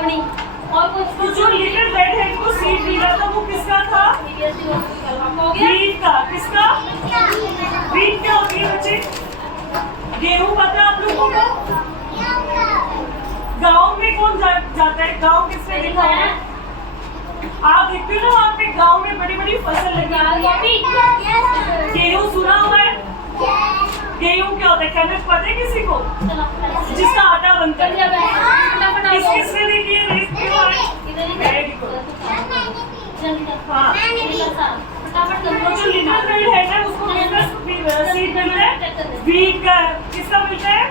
अपनी। और कुछ तो जो लिटिल रेड हेड को सीड मिला था वो किसका था? वीट का। किसका? वीट क्या होती है बच्चे? गेहूं पता है आप लोगों को? गांव में कौन जाता है? गांव किसने देखा होगा? आप देखते हो ना वहाँ पे गांव में बड़ी बड़ी फसल लगी है। गेहूं सुना हुआ है? गेहूं क्या होता है? कनक पता है किसी को? जिसका आटा बनता है। किसने देखी है? Very good. हाँ, तो जो लिटिल रेड है ना उसको सीड मिलता है वीट का। किसका मिलता है?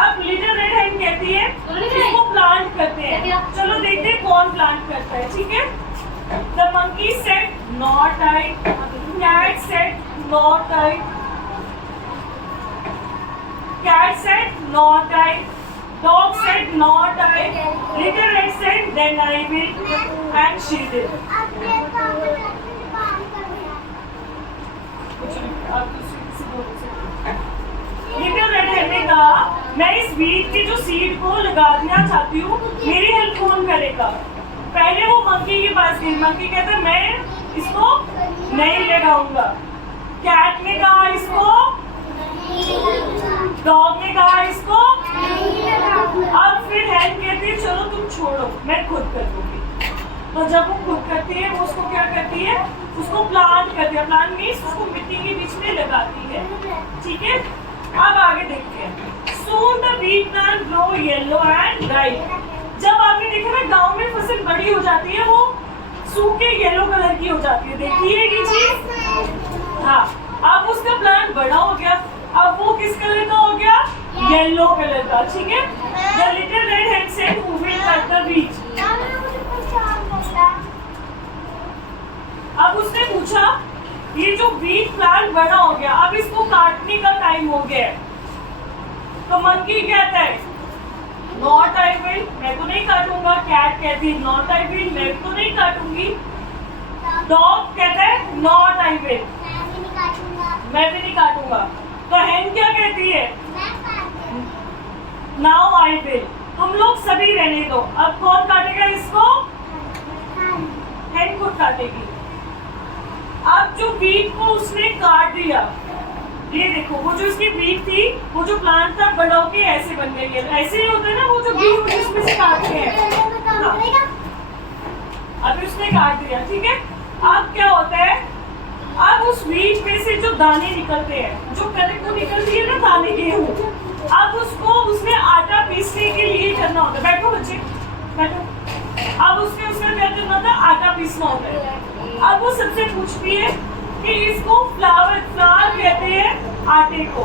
अब लिटिल रेड हेड कहती है इसको प्लांट करते हैं। चलो देखते हैं कौन प्लांट करता है। ठीक है। The monkey said not I. Cat said not I. Cat said not I. Dog said not I. Little red said then I will. And she did. Little red head ने कहा मैं इस वीट की जो सीड को लगाना चाहती हूँ, मेरी हेल्प कौन करेगा? पहले वो मंकी के पास गई। मंकी कहता मैं इसको नहीं लगाऊंगा। कैट ने कहा इसको, डॉग ने कहा इसको। अब फिर हेल्प कहती है चलो तुम छोड़ो मैं खुद कर दूंगी। तो जब वो खुद करती है वो उसको क्या करती है? उसको प्लांट करती है। प्लांट मीन्स उसको मिट्टी के बीच में लगाती है। ठीक है। अब आगे देखते हैं। Soon the wheat plant grow yellow and ripe. जब आपने देखा ना गांव में फसल बड़ी हो जाती है वो सूखे येलो कलर की हो जाती है। देखिए ये चीज। हाँ, अब उसका प्लांट बड़ा हो गया। अब वो किस कलर का हो गया? येलो कलर का। ठीक है। The little red hen said who will cut the wheat. अब उसने पूछा ये जो वीट प्लांट बड़ा हो गया अब इसको काटने का टाइम हो गया है। तो मंकी कहता है नॉट आई विल, मैं तो नहीं काटूंगा। कैट कहती है नॉट आई विल, मैं तो नहीं काटूंगी। डॉग कहता है नॉट आई विल, मैं भी नहीं काटूंगा। तो हेन क्या कहती है? Now I will. तुम लोग सभी रहने दो। अब कौन काटेगा इसको? हेन खुद काटेगी। अब जो वीट को उसने काट दिया, ये देखो वो जो इसकी वीट थी वो जो प्लांट था बड़ा होके ऐसे बन गई है। ऐसे ही होता है ना वो जो बीज जिसमें से काटते हैं। हाँ। अभी उसने काट दिया। ठीक है। अब क्या होता है? अब उस वीट में से जो दाने निकलते हैं, जो कनक को निकलती है ना दाने गेहूं, अब उसको उसने आटा पीसने के लिए करना होता है। बैठो बच्चे बैठो। अब उसने क्या करना था? आटा पीसना होता है। अब वो सबसे पूछती है कि इसको फ्लावर कहते हैं आटे को।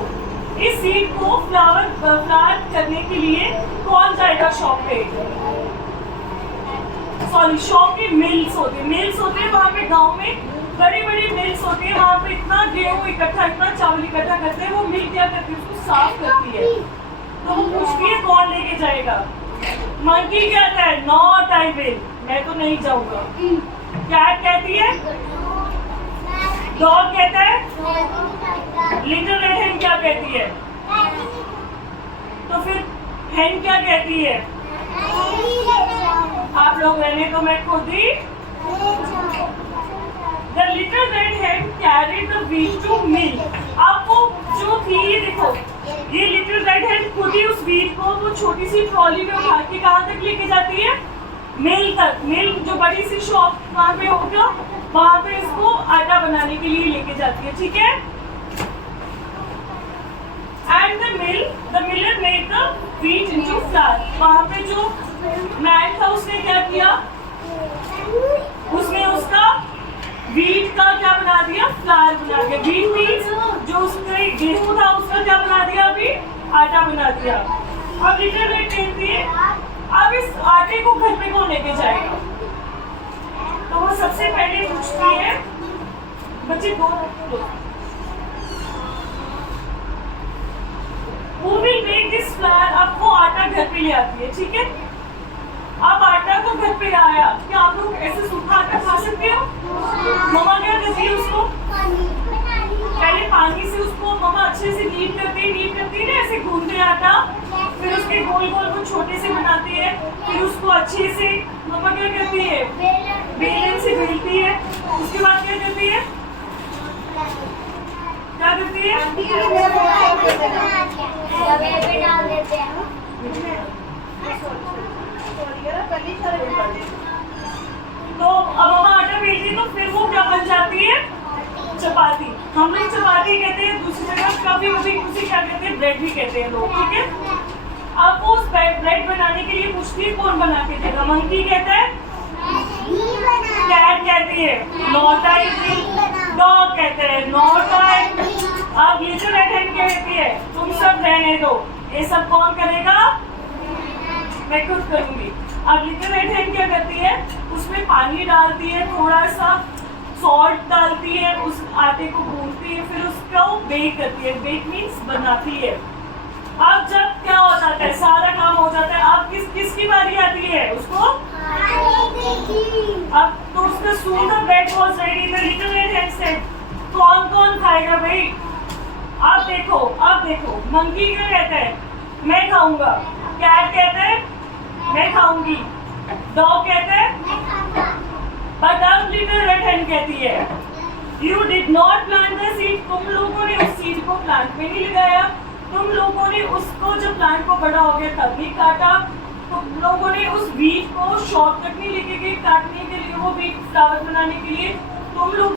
इस सीड को फ्लावर करने के लिए कौन जाएगा शॉप पे? सॉरी, शॉप पे मिल्स होते हैं वहाँ पे। गांव में बड़ी बड़ी मिल्स होती है। वहाँ पे इतना गेहूं इकट्ठा, इतना चावल इकट्ठा करते हैं। वो मिल क्या करती है? उसको साफ करती है। तो वो पूछती है कौन लेके जाएगा? मंकी कहता है नॉट आई विल, मैं तो नहीं जाऊंगा। कैट कहती है, डॉग कहता है, लिटिल रेड हेन क्या कहती है? तो फिर हेन क्या कहती है? आप लोग रहने तो मैं खुद ही। The little red hen carried the wheat to mill. अब वो जो थी ये देखो, ये लिटिल रेड हेन खुद ही उस व्हीट को वो छोटी सी ट्रॉली में उठा के कहाँ तक लेके जाती है? मिल तक। मिल जो बड़ी सी शॉप वहाँ पे होगा, वहाँ पे इसको आटा बनाने के लिए लेके जाती है। ठीक है। And the miller made the wheat into flour. वहाँ पे जो मैन था उसने क्या किया? उसने उसका व्हीट का क्या बना दिया? फ्लावर बना दिया। व्हीट मीन्स जो उसमें गेहूं था उसका क्या बना दिया? अभी आटा बना दिया। अब लिटिल रेड कहती है अब इस आटे को घर पे कौन लेके जाएगा? तो वो सबसे पहले पूछती है बच्चे दो Who will make this flour? अब वो आटा घर पे ले आती है। ठीक है। अब आटा को घर पे आया, क्या आप लोग ऐसे सूखा आटा खा सकते हो? मम्मा क्या करती है उसको? पहले पानी से उसको मम्मा अच्छे से नीट करती है ना, ऐसे गूंदते आटा। फिर उसके गोल गोल वो छोटे से बनाती है, फिर उसको अच्छे से मम्मा क्या करती है, बेलन से बेलती है। उसके बाद क्या करती है, क्या करती है, तो अब मम्मा आटा बेलती है तो फिर वो क्या बन जाती है, चपाती। हम लोग चपाती कहते हैं, दूसरी जगह कभी कभी उसे क्या कहते हैं, ब्रेड भी कहते हैं लोग, ठीक है। अब वो उस ब्रेड बनाने के लिए पूछती है कौन बना के देगा, मंकी कहता है, कैट कहती है, नॉट आई, डॉग कहते हैं, नॉट आई। अब ये जो रेड हैंड क्या कहती है, तुम सब रहने दो, ये सब कौन करेगा, मैं खुद करूंगी। अब लिटिल रेड हैंड क्या करती है, उसमें पानी डालती है, थोड़ा सा सॉल्ट डालती है, उस आटे को गूंथती है, फिर उसको बेक करती है। बेक मीन्स बनाती है। अब जब क्या हो जाता है, सारा काम हो जाता है, अब किसकी बारी आती है, उसको अब तो उसका soon the bread was ready, the little red hand said, कौन कौन खाएगा भाई। अब देखो मंकी क्या कहता है, मैं खाऊंगा। कैट कहता है मैं खाऊंगी। डॉग कहता है, बट अब लिटिल रेड हैंड कहती है, you did not plant the seed, तुम लोगों ने उस सीड को प्लांट में नहीं लगाया, तुम लोगों ने उसको जब प्लांट को बड़ा हो गया तभी काटा, तुम लोगों ने उस बीज को शॉर्टकट नहीं लेके गए काटने के लिए, वो बीज फ्लावर बनाने के लिए, तुम लोग